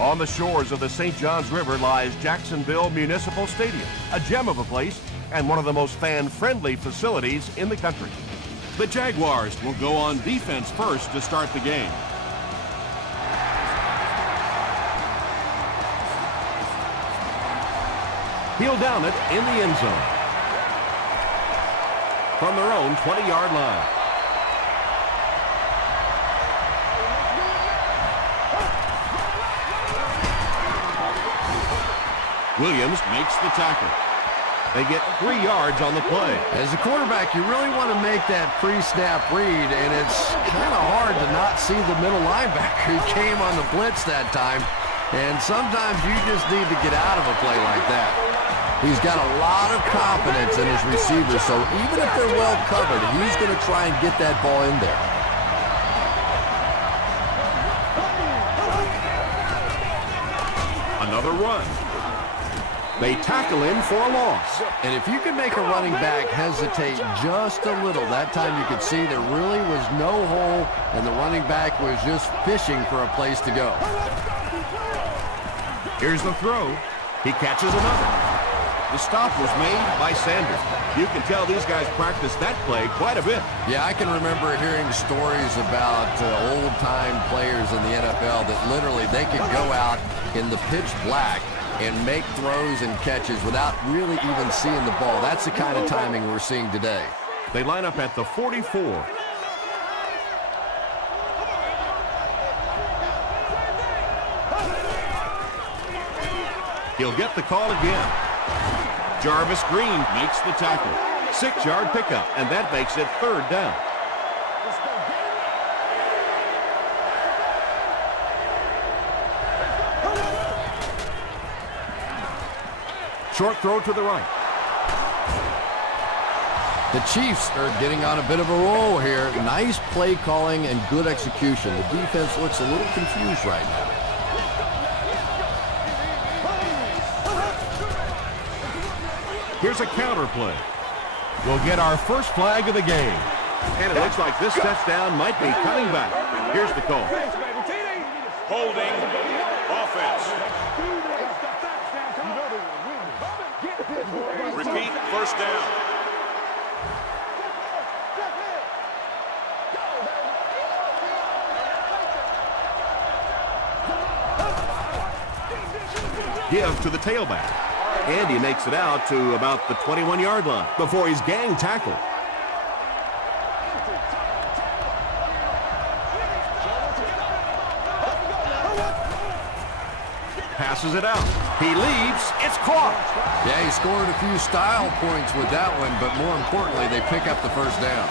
On the shores of the St. Johns River lies Jacksonville Municipal Stadium, a gem of a place and one of the most fan-friendly facilities in the country. The Jaguars will go on defense first to start the game. He'll down it in the end zone from their own 20-yard line. Williams makes the tackle. They get 3 yards on the play. As a quarterback, you really want to make that pre-snap read, and it's kind of hard to not see the middle linebacker. He came on the blitz that time, and sometimes you just need to get out of a play like that. He's got a lot of confidence in his receivers, so even if they're well covered, he's going to try and get that ball in there. Another run. They tackle him for a loss. And if you can make a running back hesitate just a little, that time you could see there really was no hole, and the running back was just fishing for a place to go. Here's the throw. He catches another. The stop was made by Sanders. You can tell these guys practice that play quite a bit. Yeah, I can remember hearing stories about old-time players in the NFL that literally they could go out in the pitch black and make throws and catches without really even seeing the ball. That's the kind of timing we're seeing today. They line up at the 44. He'll get the call again. Jarvis Green makes the tackle. 6-yard pickup, and that makes it 3rd down. Short throw to the right. The Chiefs are getting on a bit of a roll here. Nice play calling and good execution. The defense looks a little confused right now. Here's a counter play. We'll get our first flag of the game. And it looks like this touchdown might be coming back. Here's the call. Holding offense. Repeat, first down. Give to the tailback. And he makes it out to about the 21-yard line before he's gang tackled. Passes it out. He leaves. It's caught. Yeah, he scored a few style points with that one, but more importantly, they pick up the first down.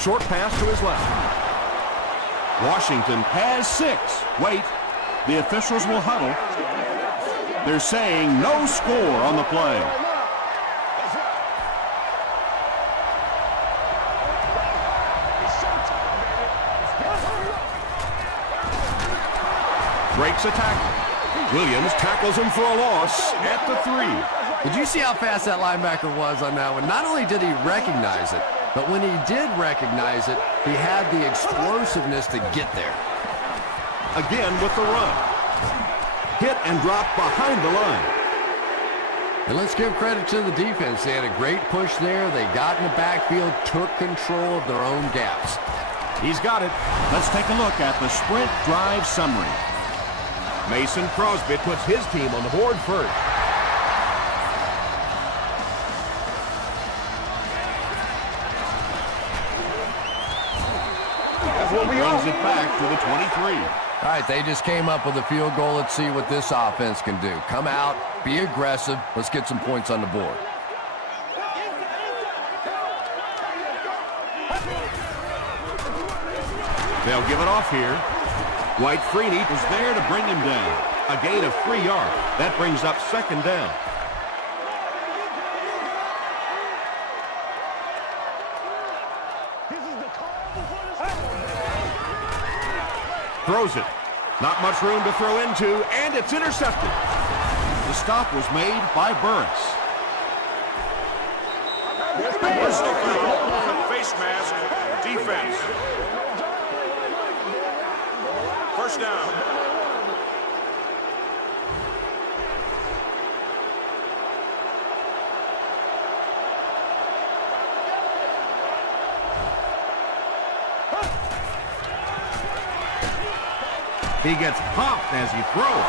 Short pass to his left. Washington has 6. Wait, the officials will huddle. They're saying no score on the play. Breaks a tackle. Williams tackles him for a loss at the 3. Did you see how fast that linebacker was on that one? Not only did he recognize it, but when he did recognize it, he had the explosiveness to get there. Again with the run. Hit and drop behind the line. And let's give credit to the defense. They had a great push there. They got in the backfield, took control of their own gaps. He's got it. Let's take a look at the sprint drive summary. Mason Crosby puts his team on the board first. Runs it back to the 23. All right, they just came up with a field goal. Let's see what this offense can do. Come out, be aggressive. Let's get some points on the board. They'll give it off here. White Freeney is there to bring him down. A gain of 3 yards. That brings up 2nd down. Throws it. Not much room to throw into, and it's intercepted. The stop was made by Burris. Personal foul. Face mask. Defense. First down. He gets popped as he throws.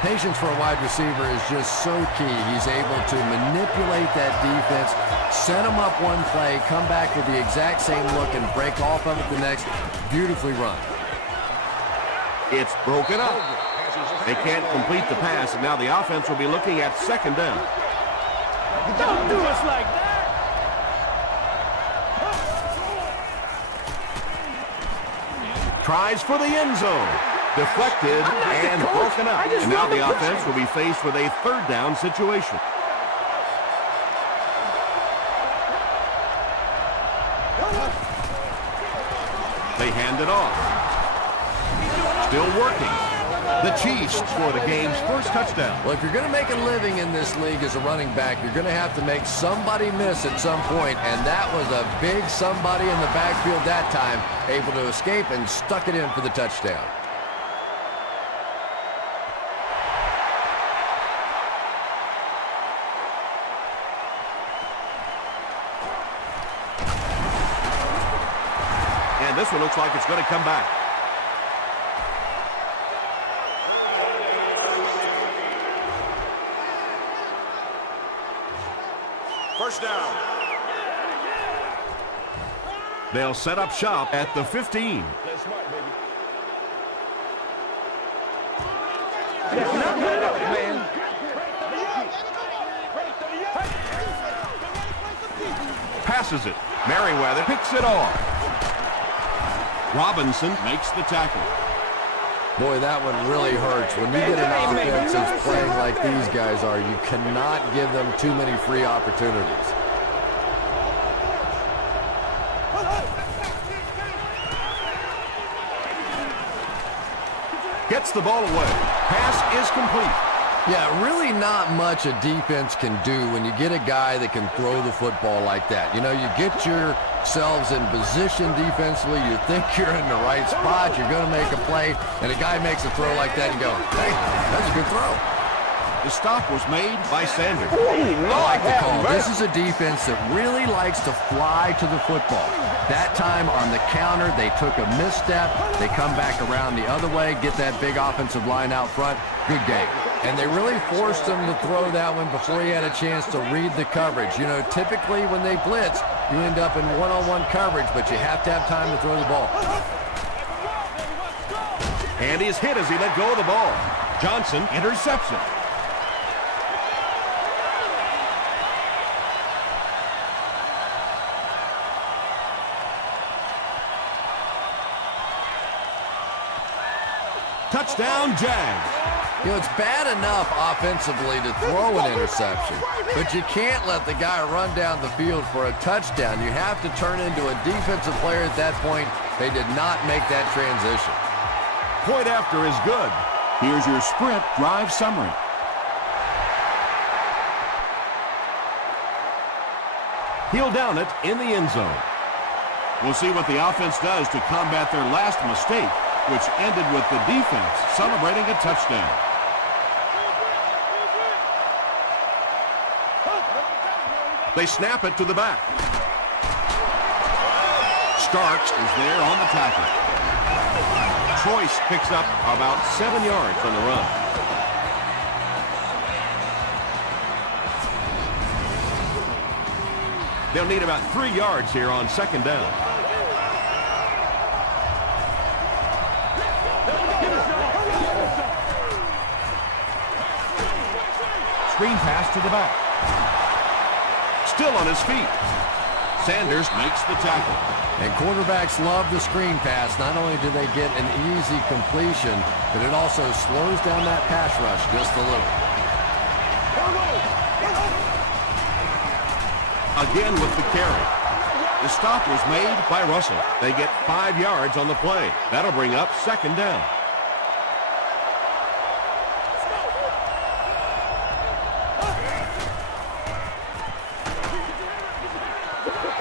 Patience for a wide receiver is just so key. He's able to manipulate that defense, set them up one play, come back with the exact same look, and break off of it the next. Beautifully run. It's broken up. They can't complete the pass, and now the offense will be looking at second down. Don't do us like that. Tries for the end zone. Deflected and broken up. And now the offense will be faced with a third down situation. They hand it off. Still working. The Chiefs score the game's first touchdown. Well, if you're going to make a living in this league as a running back, you're going to have to make somebody miss at some point, and that was a big somebody in the backfield that time, able to escape and stuck it in for the touchdown. And this one looks like it's going to come back. First down. They'll set up shop at the 15. Passes it. Merriweather picks it off. Robinson makes the tackle. Boy, that one really hurts. When you get an offense that's playing like these guys are, you cannot give them too many free opportunities. Gets the ball away. Pass is complete. Yeah, really not much a defense can do when you get a guy that can throw the football like that. You know, you get yourselves in position defensively, you think you're in the right spot, you're going to make a play, and a guy makes a throw like that and go, hey, that's a good throw. The stop was made by Sanders. I like the call. This is a defense that really likes to fly to the football. That time on the counter, they took a misstep. They come back around the other way, get that big offensive line out front. Good game. And they really forced him to throw that one before he had a chance to read the coverage. You know, typically when they blitz, you end up in one-on-one coverage, but you have to have time to throw the ball. And he's hit as he let go of the ball. Johnson intercepts it. Touchdown, Jags. You know, it's bad enough offensively to throw an interception, but you can't let the guy run down the field for a touchdown. You have to turn into a defensive player at that point. They did not make that transition. Point after is good. Here's your sprint drive summary. He'll down it in the end zone. We'll see what the offense does to combat their last mistake, which ended with the defense celebrating a touchdown. They snap it to the back. Starks is there on the tackle. Choice picks up about 7 yards on the run. They'll need about 3 yards here on second down. Screen pass to the back. Still on his feet. Sanders makes the tackle. And quarterbacks love the screen pass. Not only do they get an easy completion, but it also slows down that pass rush just a little. Again with the carry. The stop was made by Russell. They get 5 yards on the play. That'll bring up second down.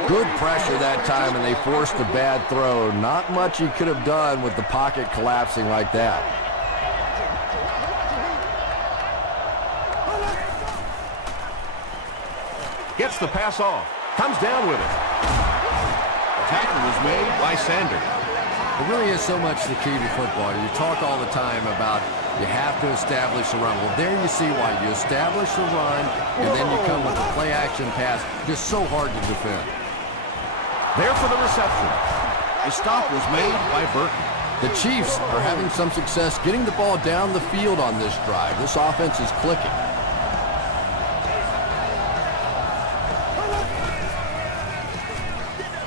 Good pressure that time, and they forced a bad throw. Not much he could have done with the pocket collapsing like that. Gets the pass off. Comes down with it. Tackle was made by Sanders. It really is so much the key to football. You talk all the time about you have to establish a run. Well, there you see why. You establish a run, and then you come with a play-action pass. Just so hard to defend. There for the reception. A stop was made by Burton. The Chiefs are having some success getting the ball down the field on this drive. This offense is clicking.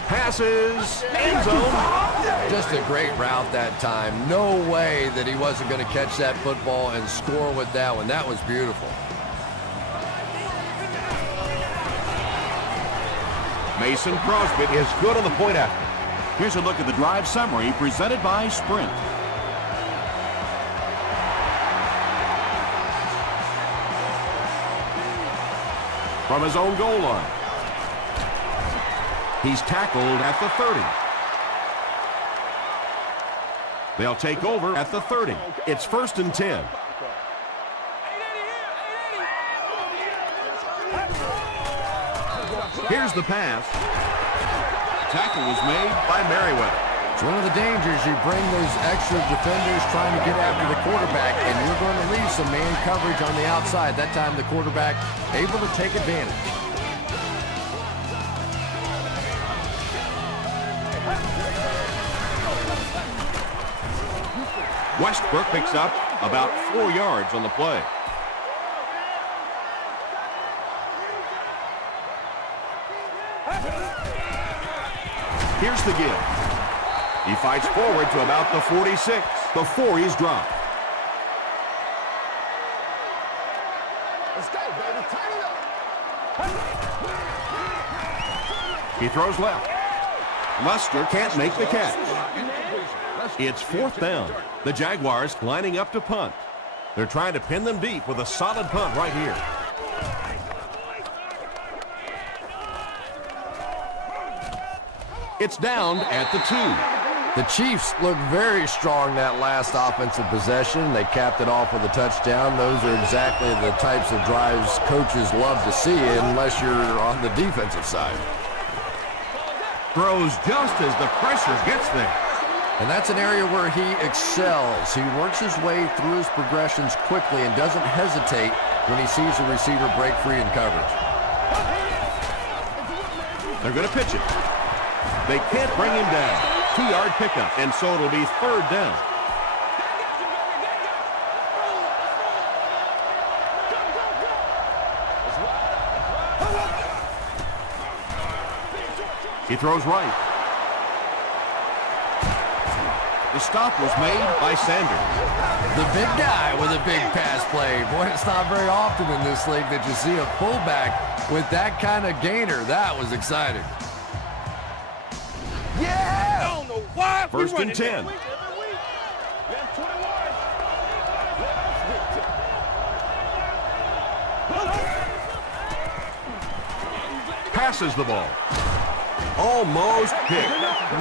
Passes, end zone. Just a great route that time. No way that he wasn't going to catch that football and score with that one. That was beautiful. Mason Crosby is good on the point after. Here's a look at the drive summary presented by Sprint. From his own goal line. He's tackled at the 30. They'll take over at the 30. It's 1st and 10. Here's the pass. Tackle was made By Merriweather. It's one of the dangers. You bring those extra defenders trying to get after the quarterback, and you're going to leave some man coverage on the outside. That time the quarterback able to take advantage. Westbrook picks up about 4 yards on the play. Here's the give. He fights forward to about the 46 before he's dropped. Let's go, baby. Turn it up. He throws left. Luster can't make the catch. It's 4th down. The Jaguars lining up to punt. They're trying to pin them deep with a solid punt right here. It's down at the 2. The Chiefs look very strong that last offensive possession. They capped it off with a touchdown. Those are exactly the types of drives coaches love to see unless you're on the defensive side. Throws just as the pressure gets there. And that's an area where he excels. He works his way through his progressions quickly and doesn't hesitate when he sees a receiver break free in coverage. They're going to pitch it. They can't bring him down. 2-yard pickup, and so it'll be 3rd down. He throws right. The stop was made by Sanders. The big guy with a big pass play. Boy, it's not very often in this league that you see a fullback with that kind of gainer. That was exciting. Yeah! I don't know why. 1st and 10. Passes the ball. Almost picked.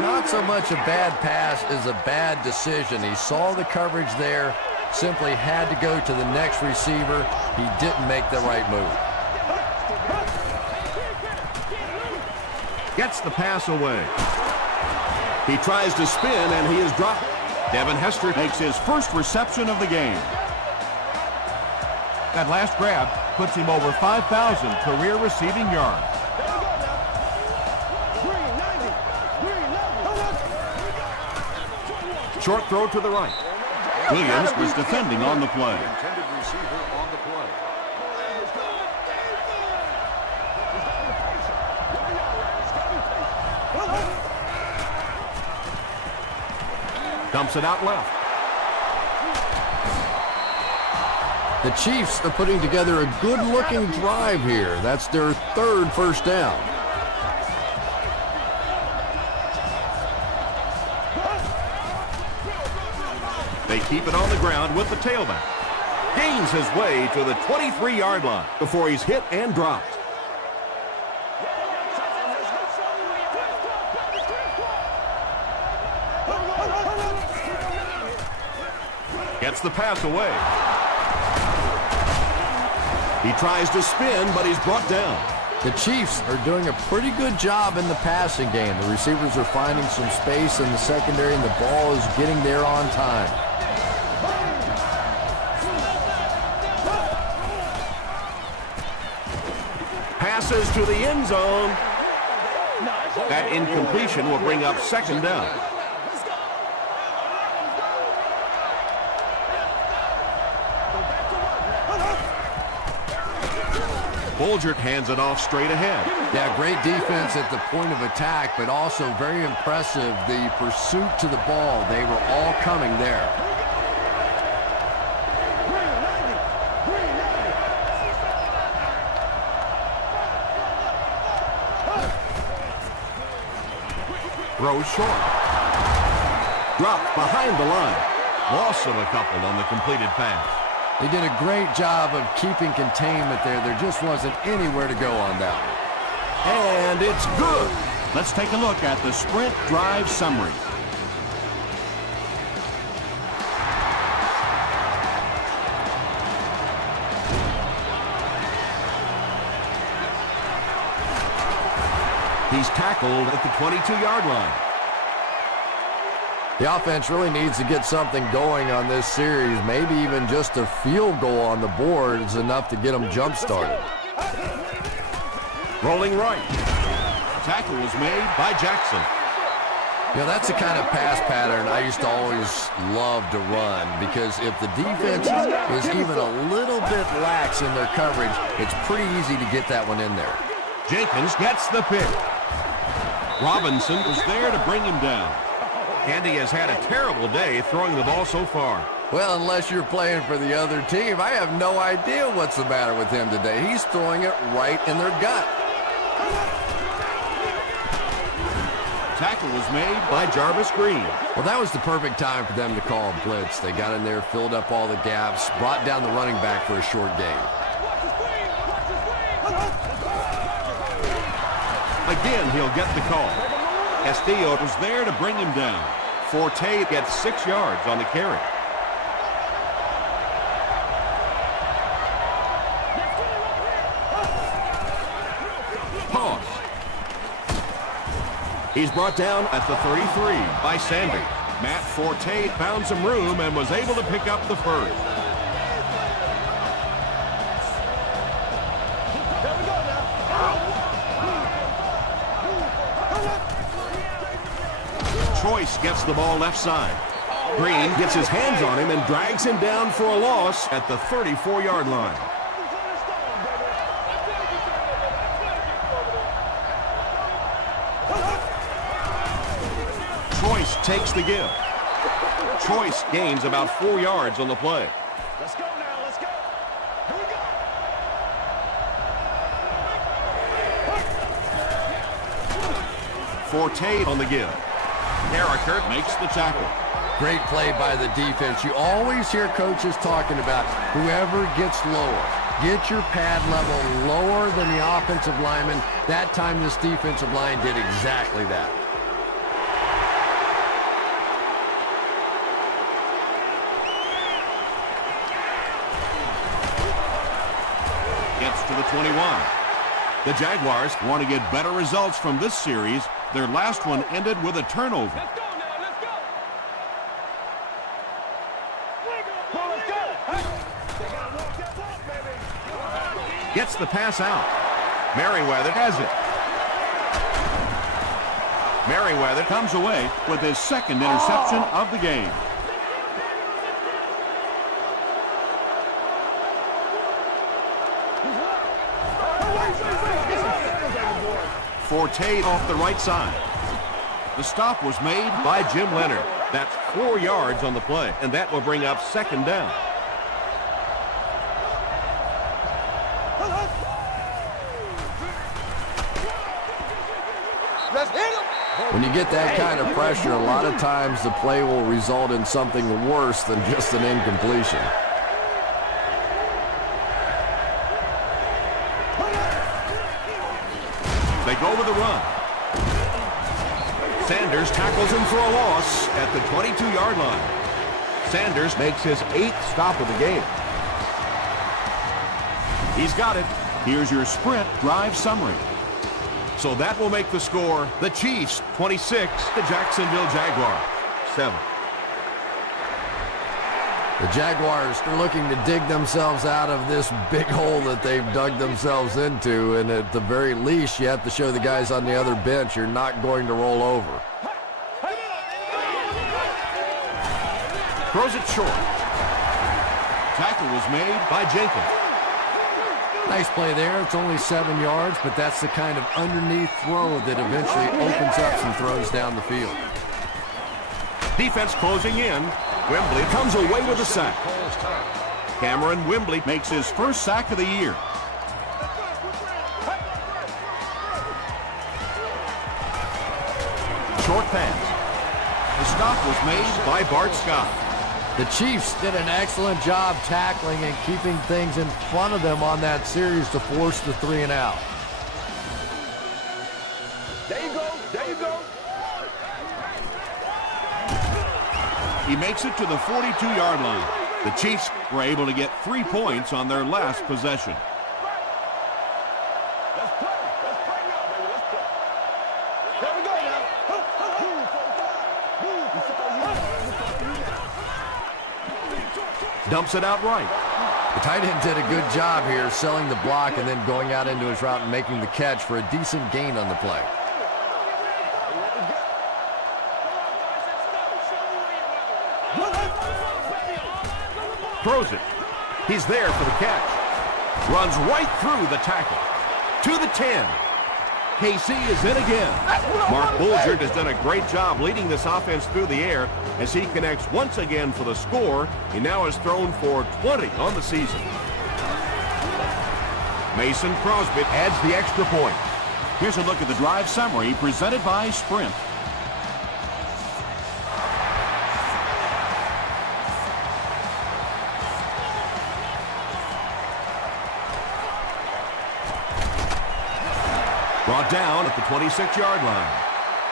Not so much a bad pass as a bad decision. He saw the coverage there, simply had to go to the next receiver. He didn't make the right move. Gets the pass away. He tries to spin, and he is dropped. Devin Hester Makes his first reception of the game. that last grab puts him over 5,000 career receiving yards. Short throw to the right. Williams was defending on the play. Dumps it out left. The Chiefs are putting together a good-looking drive here. That's their 3rd first down. They keep it on the ground with the tailback. Gains his way to the 23-yard line before he's hit and dropped. Gets the pass away. He tries to spin, but he's brought down. The Chiefs are doing a pretty good job in the passing game. The receivers are finding some space in the secondary, and the ball is getting there on time. Passes to the end zone. That incompletion will bring up second down. Bolgert hands it off straight ahead. Yeah, great defense at the point of attack, but also very impressive the pursuit to the ball. They were all coming there. Throws short. Dropped behind the line. Loss of a couple on the completed pass. They did a great job of keeping containment there. There just wasn't anywhere to go on that one. And it's good. Let's take a look at the sprint drive summary. He's tackled at the 22-yard line. The offense really needs to get something going on this series. Maybe even just a field goal on the board is enough to get them jump-started. Rolling right. Tackle was made By Jackson. You know, that's the kind of pass pattern I used to always love to run, because if the defense is even a little bit lax in their coverage, it's pretty easy to get that one in there. Jenkins gets the pick. Robinson was there to bring him down. And he has had a terrible day throwing the ball so far. Well, unless you're playing for the other team, I have no idea what's the matter with him today. He's throwing it right in their gut. Tackle was made By Jarvis Green. Well, that was the perfect time for them to call a blitz. They got in there, filled up all the gaps, brought down the running back for a short gain. Again, he'll get the call. Castillo was there to bring him down. Forte gets 6 yards on the carry. Pause. He's brought down at the 33 by Sanders. Matt Forte found some room and was able to pick up the first. Choice gets the ball left side. Green gets his hands on him and drags him down for a loss at the 34-yard line. Choice takes the give. Choice gains about 4 yards on the play. Let's go now, let's go. Here we go. Forte on the give. Carricker makes the tackle. Great play by the defense. You always hear coaches talking about whoever gets lower. Get your pad level lower than the offensive lineman. That time this defensive line did exactly that. Gets to the 21. The Jaguars Want to get better results from this series. Their last one ended with a turnover. Let's go now, let's go. Well, let's go. Hey. They gotta walk that walk, baby. gets the pass out. Merriweather has it. Merriweather Comes away with his second interception of the game. Forte off the right side. The stop was made By Jim Leonard. That's 4 yards on the play, and that will bring up second down. Let's hit him. When you get that kind of pressure, a lot of times the play will result in something worse than just an incompletion. They go with the run. Sanders tackles him for a loss at the 22-yard line. Sanders makes his 8th stop of the game. He's got it. Here's your sprint drive summary. So that will make the score the Chiefs 26, the Jacksonville Jaguars 7. The Jaguars are looking to dig themselves out of this big hole that they've dug themselves into, and at the very least, you have to show the guys on the other bench you're not going to roll over. Throws it short. Tackle was made By Jenkins. Nice play there. It's only 7 yards, but that's the kind of underneath throw that eventually opens up some throws down the field. Defense closing in. Wembley comes away with a sack. Cameron Wembley makes his first sack of the year. Short pass. The stop was made by Bart Scott. The Chiefs did an excellent job tackling and keeping things in front of them on that series to force the 3 and out. There you go. There you go. He makes it to the 42-yard line. The Chiefs were able to get 3 points on their last possession. Let's play. Let's play now, baby. Let's play. Here we go now. Dumps it out right. The tight end did a good job here selling the block and then going out into his route and making the catch for a decent gain on the play. Throws it. He's there for the catch. Runs right through the tackle. To the 10. KC is in again. Mark Bulger has done a great job leading this offense through the air as he connects once again for the score. He now has thrown for 20 on the season. Mason Crosby adds the extra point. Here's a look at the drive summary presented by Sprint. Brought down at the 26-yard line.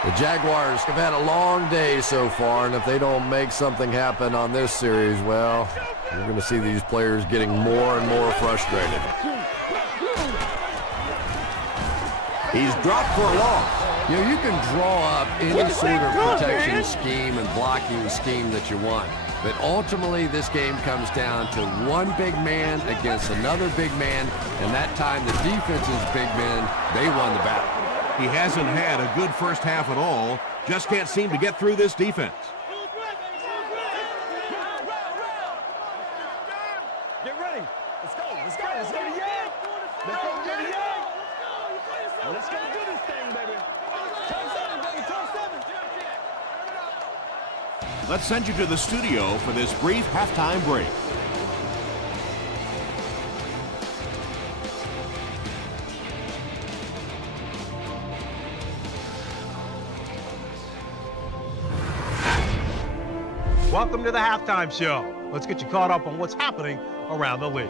The Jaguars have had a long day so far, and if they don't make something happen on this series, well, you're going to see these players getting more and more frustrated. He's dropped for a loss. You know, you can draw up any sort of protection scheme and blocking scheme that you want, but ultimately this game comes down to one big man against another big man, and that time the defense's big men, they won the battle. He hasn't had a good first half at all. Just can't seem to get through this defense. Get ready. Let's go. Let's go. Let's go to Yang. Let's go to Yang. Let's go do this thing, baby. Turn 7, baby. Turn 7. Let's send you to the studio for this brief halftime break. Welcome to the halftime show. Let's get you caught up on what's happening around the league.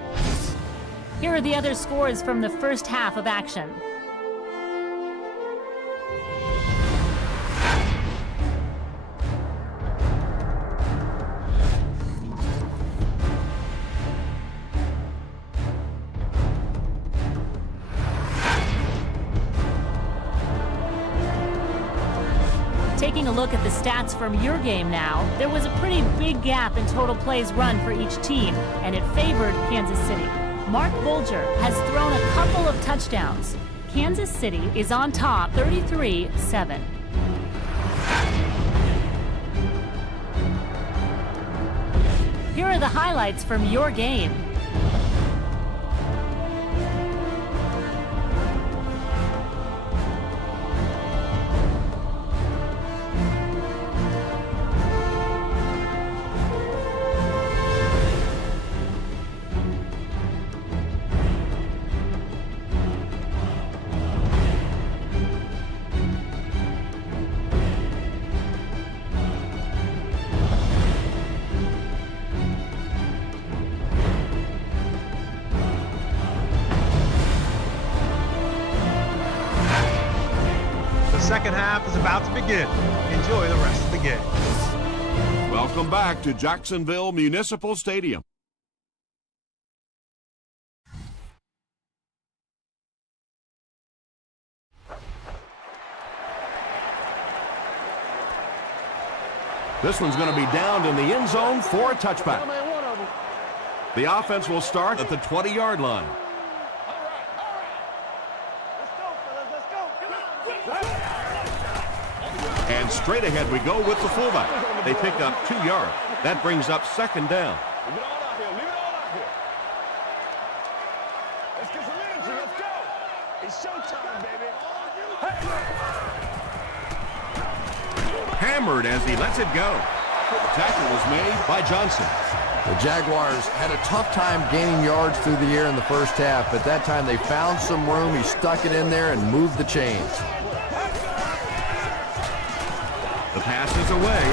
Here are the other scores from the first half of action. Taking a look at the stats from your game now, there was a pretty big gap in total plays run for each team, and it favored Kansas City. Mark Bulger has thrown a couple of touchdowns. Kansas City is on top 33-7. Here are the highlights from your game. The second half is about to begin. Enjoy the rest of the game. Welcome back to Jacksonville Municipal Stadium. This one's going to be downed in the end zone for a touchback. The offense will start at the 20-yard line. And straight ahead we go with the fullback. They pick up 2 yards. That brings up second down. Leave it all out here. Leave it all out here. Let's get some energy. Let's go. It's showtime, baby. Hammered as he lets it go. The tackle was made by Johnson. The Jaguars had a tough time gaining yards through the air in the first half, but that time they found some room. He stuck it in there and moved the chains. The pass is away.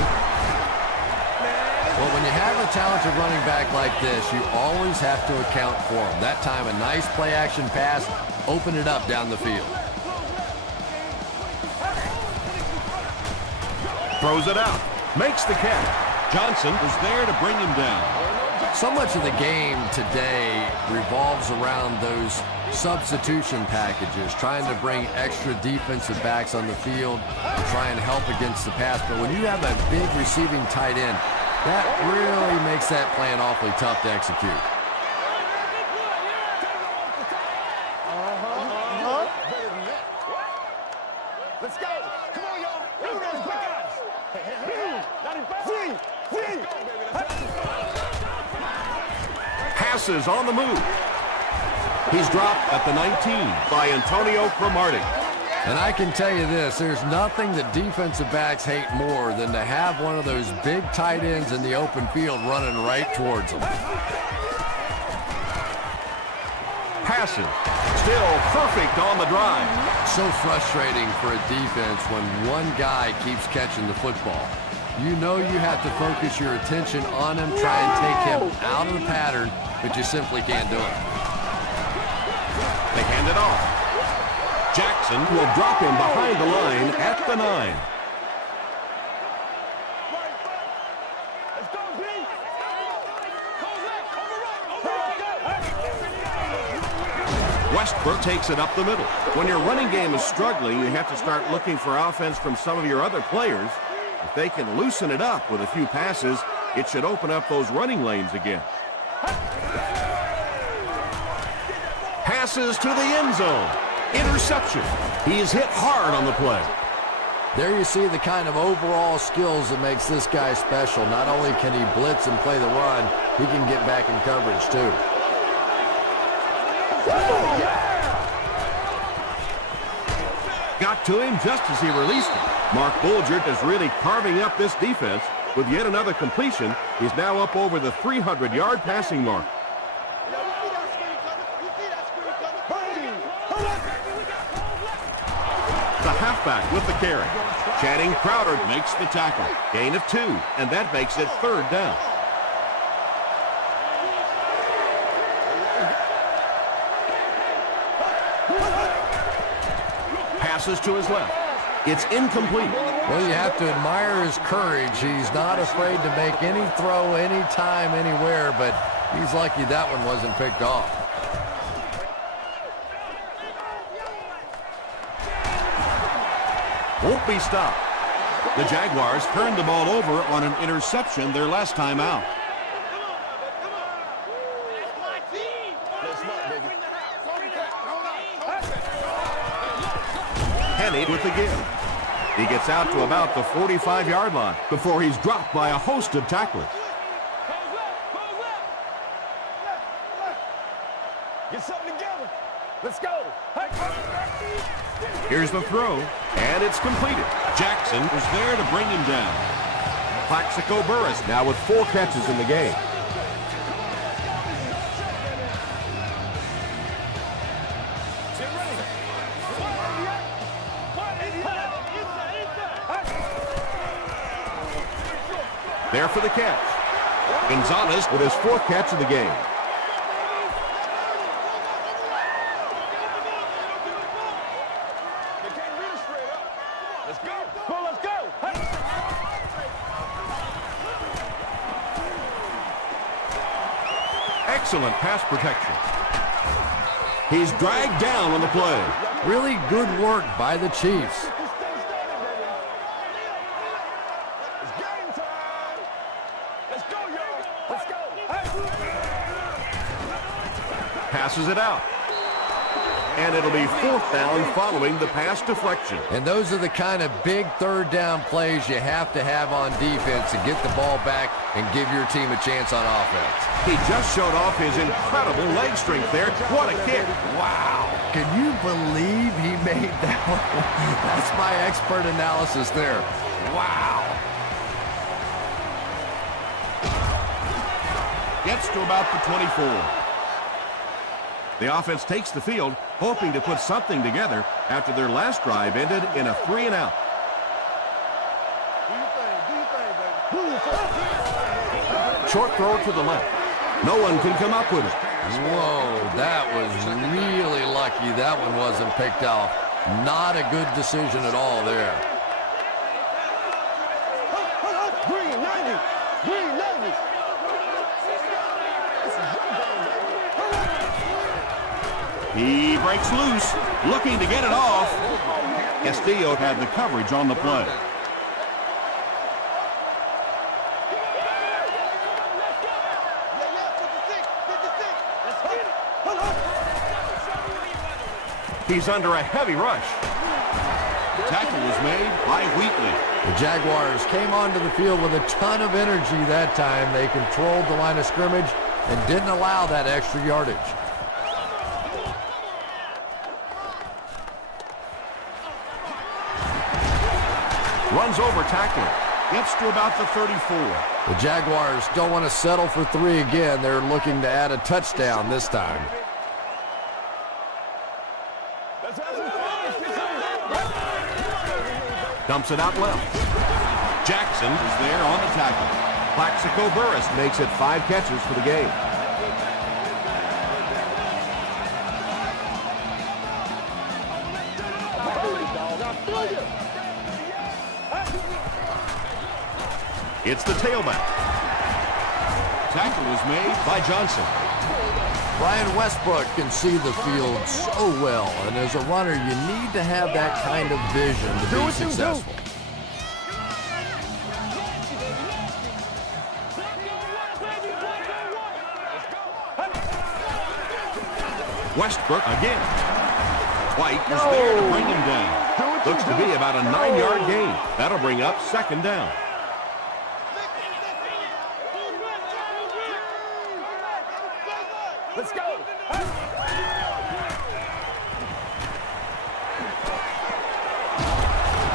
Well, when you have a talented running back like this, you always have to account for him. That time, a nice play-action pass opened it up down the field. Throws it out. Makes the catch. Johnson was there to bring him down. So much of the game today revolves around those substitution packages, trying to bring extra defensive backs on the field to try and help against the pass. But when you have a big receiving tight end, that really makes that plan awfully tough to execute. Let's go. Come on, y'all. Let's go, quick guys. Passes on the move. He's dropped at the 19 by Antonio Cromartie. And I can tell you this, there's nothing that defensive backs hate more than to have one of those big tight ends in the open field running right towards them. Passes. Still perfect on the drive. So frustrating for a defense when one guy keeps catching the football. You know you have to focus your attention on him, try and take him out of the pattern, but you simply can't do it. They hand it off. Jackson will drop him behind the line at the 9. Westbrook takes it up the middle. When your running game is struggling, you have to start looking for offense from some of your other players. If they can loosen it up with a few passes, it should open up those running lanes again. Passes to the end zone. Interception. He is hit hard on the play. There you see the kind of overall skills that makes this guy special. Not only can he blitz and play the run, he can get back in coverage too. Got to him just as he released him. Mark Bulger is really carving up this defense with yet another completion. He's now up over the 300-yard passing mark. The halfback with the carry. Channing Crowder makes the tackle. Gain of 2, and that makes it 3rd down. Passes to his left. It's incomplete. Well, you have to admire his courage. He's not afraid to make any throw, anytime, anywhere, but he's lucky that one wasn't picked off. Won't be stopped. The Jaguars turned the ball over on an interception their last time out. Henny with the give. He gets out to about the 45-yard line before he's dropped by a host of tacklers. Get something together. Let's go. Here's the throw, and it's completed. Jackson was there to bring him down. Plaxico Burress now with 4 catches in the game. There for the catch. Gonzalez with his 4th catch of the game. Excellent pass protection. He's dragged down on the play. Really good work by the Chiefs. It's game time. Let's go, y'all. Let's go. Passes it out. And it'll be 4th down following the pass deflection. And those are the kind of big third down plays you have to have on defense to get the ball back and give your team a chance on offense. He just showed off his incredible leg strength there. What a kick. Wow. Can you believe he made that one? That's my expert analysis there. Wow. Gets to about the 24. The offense takes the field, hoping to put something together after their last drive ended in a 3-and-out. Short throw to the left. No one can come up with it. Whoa, that was really lucky that one wasn't picked off. Not a good decision at all there. Green 90. Green 90. He breaks loose, looking to get it off. Castillo had the coverage on the play. He's under a heavy rush. Tackle was made by Wheatley. The Jaguars came onto the field with a ton of energy that time. They controlled the line of scrimmage and didn't allow that extra yardage. Runs over tackler. Gets to about the 34. The Jaguars don't want to settle for 3 again. They're looking to add a touchdown this time. Dumps it out left. Jackson is there on the tackle. Plaxico Burress makes it 5 catches for the game. It's the tailback. Tackle was made By Johnson. Brian Westbrook can see the field so well, and as a runner, you need to have that kind of vision to be successful. Westbrook again. White is there to bring him down. Looks to be about a 9-yard gain. That'll bring up 2nd down. Let's go.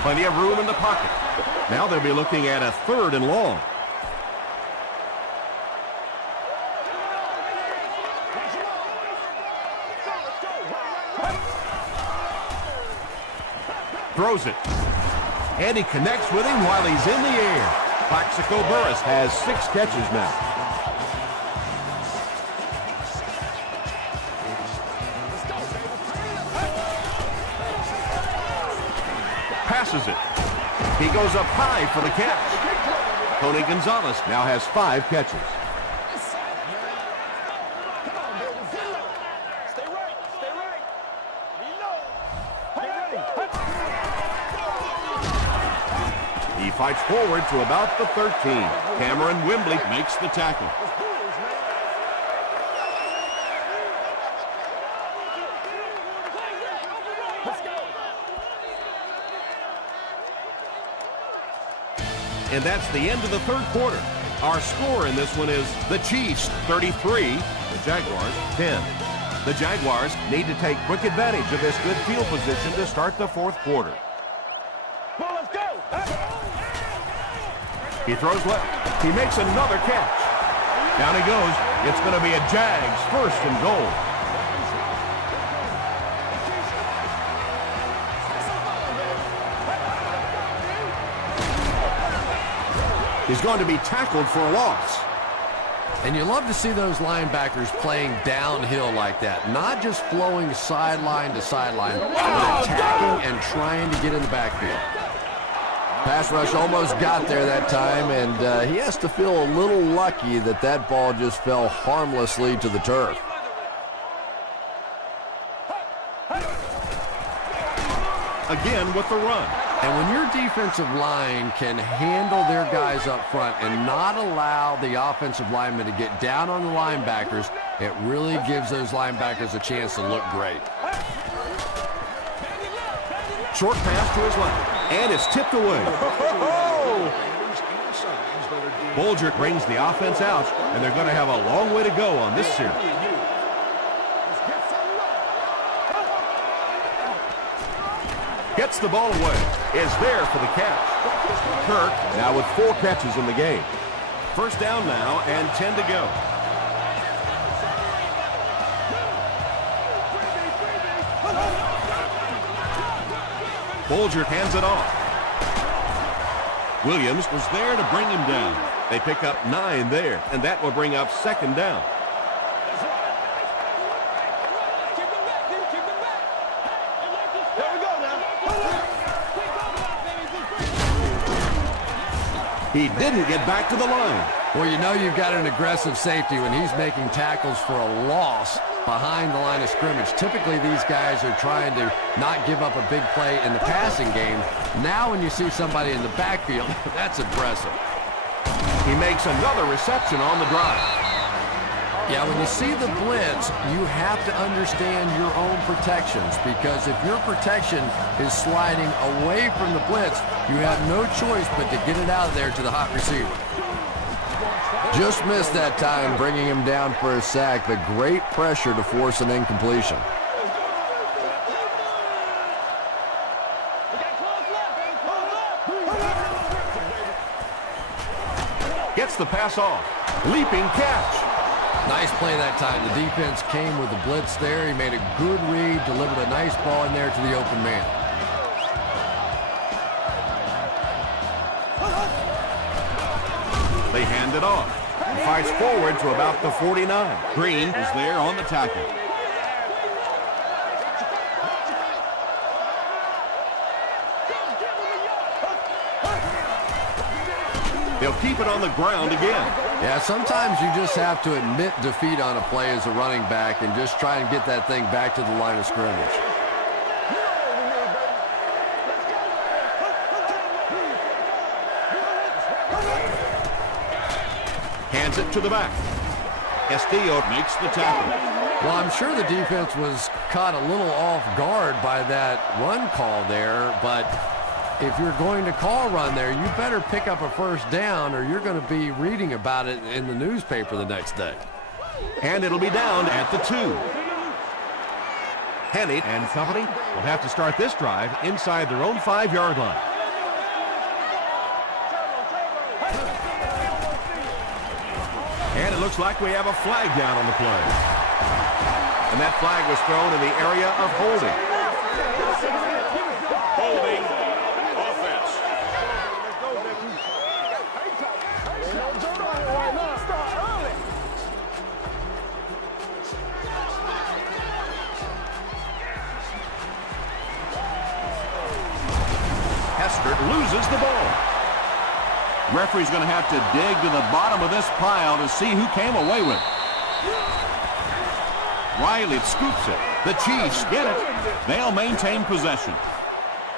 Plenty of room in the pocket. Now they'll be looking at a 3rd and long. Throws it. And he connects with him while he's in the air. Plaxico Burress has 6 catches now. Passes it. He goes up high for the catch. Tony Gonzalez now has 5 catches. Stay right. Stay right. Reload. Get ready. He fights forward to about the 13. Cameron Wembley makes the tackle. And that's the end of the 3rd quarter. Our score in this one is the Chiefs 33, the Jaguars 10. The Jaguars need to take quick advantage of this good field position to start the 4th quarter. Well, let's go. He throws left. He makes another catch. Down he goes. It's going to be a Jags 1st and goal. He's going to be tackled for a loss. And you love to see those linebackers playing downhill like that, not just flowing sideline to sideline, but attacking and trying to get in the backfield. Pass rush almost got there that time, and he has to feel a little lucky that that ball just fell harmlessly to the turf. Again with the run. And when your defensive line can handle their guys up front and not allow the offensive linemen to get down on the linebackers, it really gives those linebackers a chance to look great. Short pass to his left, and it's tipped away. Bulger brings the offense out, and they're going to have a long way to go on this series. Gets the ball away. Is there for the catch. Kirk now with 4 catches in the game. First down now and 10 to go. Bulger hands it off. Williams was there to bring him down. They pick up 9 there, and that will bring up second down. He didn't get back to the line. Well, you know you've got an aggressive safety when he's making tackles for a loss behind the line of scrimmage. Typically, these guys are trying to not give up a big play in the passing game. Now when you see somebody in the backfield, that's impressive. He makes another reception on the drive. Yeah, when you see the blitz, you have to understand your own protections, because if your protection is sliding away from the blitz, you have no choice but to get it out of there to the hot receiver. Just missed that time, bringing him down for a sack, but great pressure to force an incompletion. Gets the pass off. Leaping catch. Nice play that time. The defense came with the blitz there. He made a good read, delivered a nice ball in there to the open man. They hand it off. He fights forward to about the 49. Green is there on the tackle. They'll keep it on the ground again. Yeah, sometimes you just have to admit defeat on a play as a running back and just try and get that thing back to the line of scrimmage. Hands it to the back. Castillo Makes the tackle. Well, I'm sure the defense was caught a little off guard by that run call there, but if you're going to call run there, you better pick up a first down or you're going to be reading about it in the newspaper the next day. And it'll be down at the 2. Henny and company will have to start this drive inside their own 5-yard line. And it looks like we have a flag down on the play. And that flag was thrown in the area of holding. Holding offense. Hester loses the ball. Referee's going to have to dig to the bottom of this pile to see who came away with it. Riley scoops it. The Chiefs get it. They'll maintain possession.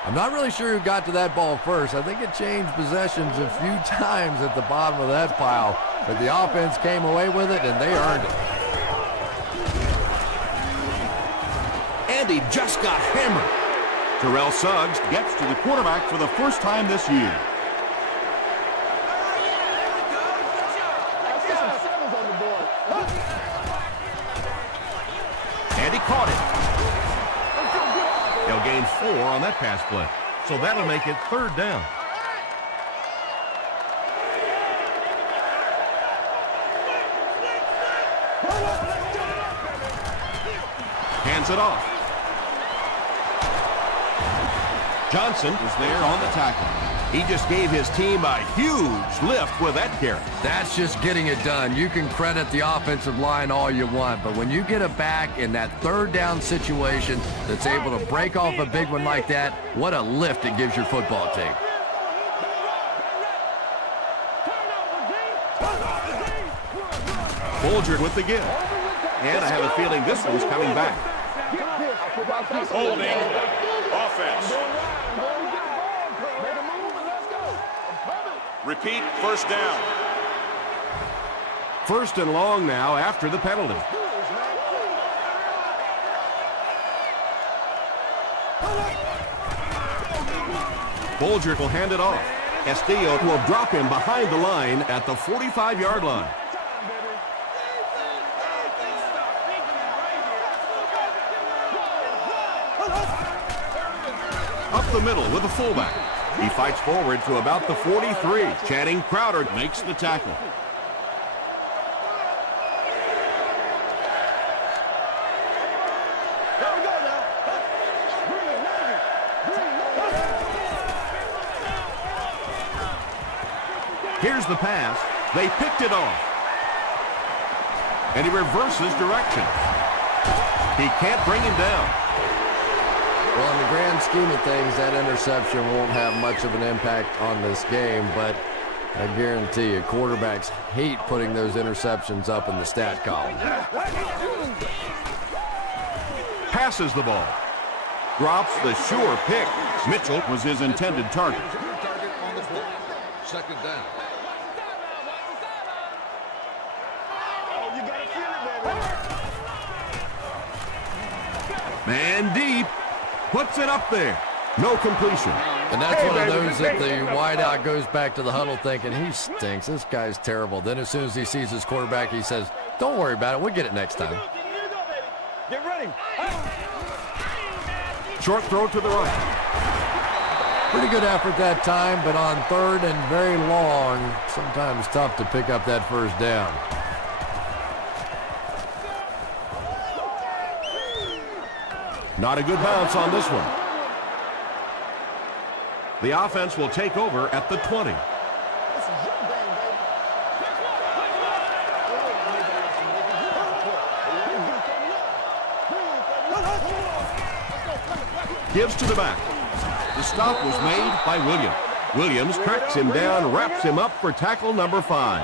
I'm not really sure who got to that ball first. I think it changed possessions a few times at the bottom of that pile, but the offense came away with it and they earned it. And he just got hammered. Terrell Suggs gets to the quarterback for the first time this year. And he caught it. They'll gain 4 on that pass play. So that'll make it 3rd down. Hands it off. Johnson Is there on the tackle. He just gave his team a huge lift with that carry. That's just getting it done. You can credit the offensive line all you want, but when you get it back in that 3rd down situation that's able to break off a big one like that, what a lift it gives your football team. Bulger with the give. And I have a feeling this one's coming back. Holding. Offense. Repeat, first down. First and long now after the penalty. Bulger will hand it off. Castillo will drop him behind the line at the 45-yard line. Up the middle with the fullback. He fights forward to about the 43. Channing Crowder Makes the tackle. Here's the pass. They picked it off. And he reverses direction. He can't bring him down. Well, in the grand scheme of things, that interception won't have much of an impact on this game, but I guarantee you, quarterbacks hate putting those interceptions up in the stat column. Passes the ball. Drops the sure pick. Mitchell was his intended target. Second down. Man deep. Puts it up there. No completion. And that's one of those that the wideout goes back to the huddle thinking, he stinks. This guy's terrible. Then as soon as he sees his quarterback, he says, don't worry about it. We'll get it next time. Get ready. Short throw to the right. Pretty good effort that time, but on third and very long, sometimes tough to pick up that first down. Not a good bounce on this one. The offense will take over at the 20. Gives to the back. The stop was made by Williams. Williams tracks him down, wraps him up for tackle number 5.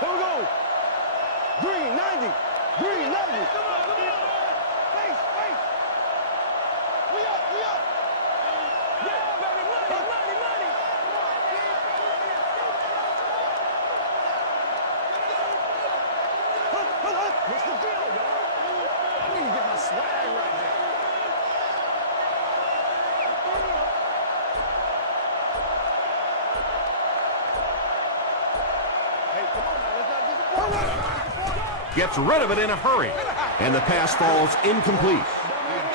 Here we go. Green 90. Green 90. Face. We up. Yeah, baby. Money. What's the deal, y'all? I need to get my swag right now. Hey, come on now. Let's not disappoint. Gets rid of it in a hurry. And the pass falls incomplete.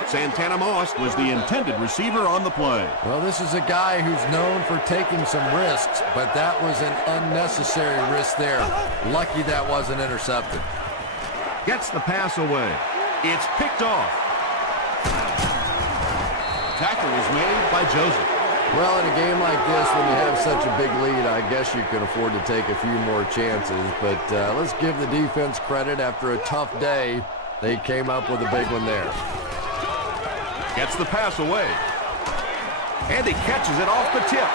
Santana Moss Was the intended receiver on the play. Well, this is a guy who's known for taking some risks, but that was an unnecessary risk there. Lucky that wasn't intercepted. gets the pass away. It's picked off. Tackle was made by Joseph. Well, in a game like this, when you have such a big lead, I guess you can afford to take a few more chances. But let's give the defense credit. After a tough day, they came up with a big one there. Gets the pass away. And he catches it off the tip.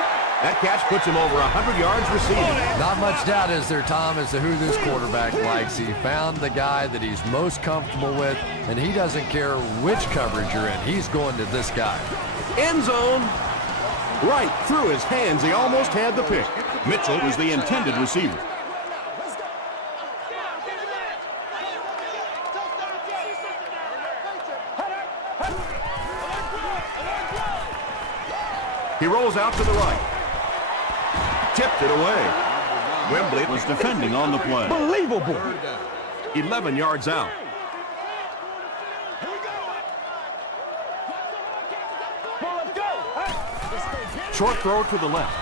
That catch puts him over 100 yards receiving. Not much doubt, is there, Tom, as to who this quarterback likes. He found the guy that he's most comfortable with, and he doesn't care which coverage you're in. He's going to this guy. End zone. Right through his hands. He almost had the pick. Mitchell was the intended receiver. He rolls out to the right. Tipped it away. Wembley Was defending on the play. Unbelievable. 11 yards out. Short throw to the left.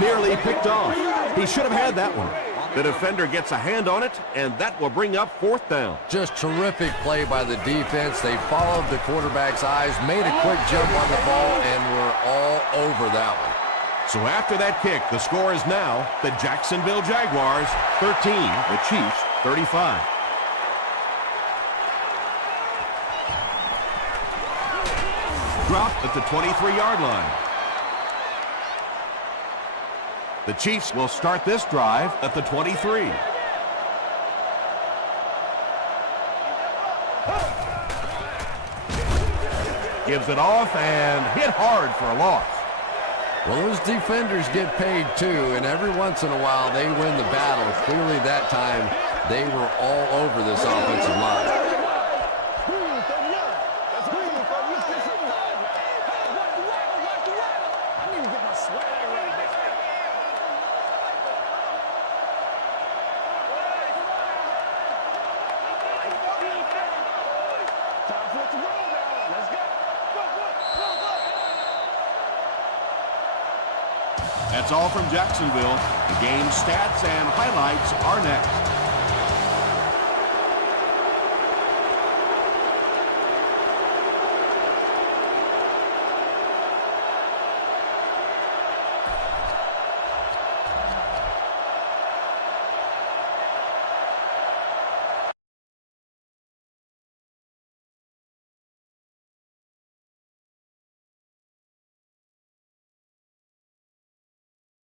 Nearly picked off. He should have had that one. The defender gets a hand on it, and that will bring up fourth down. Just terrific play by the defense. They followed the quarterback's eyes, made a quick jump on the ball, and were all over that one. So after that kick, the score is now the Jacksonville Jaguars 13, the Chiefs 35. Dropped at the 23-yard line. The Chiefs will start this drive at the 23. Gives it off and hit hard for a loss. Well, those defenders get paid too, and every once in a while they win the battle. Clearly that time they were all over this offensive line. That's all from Jacksonville. The game stats and highlights are next.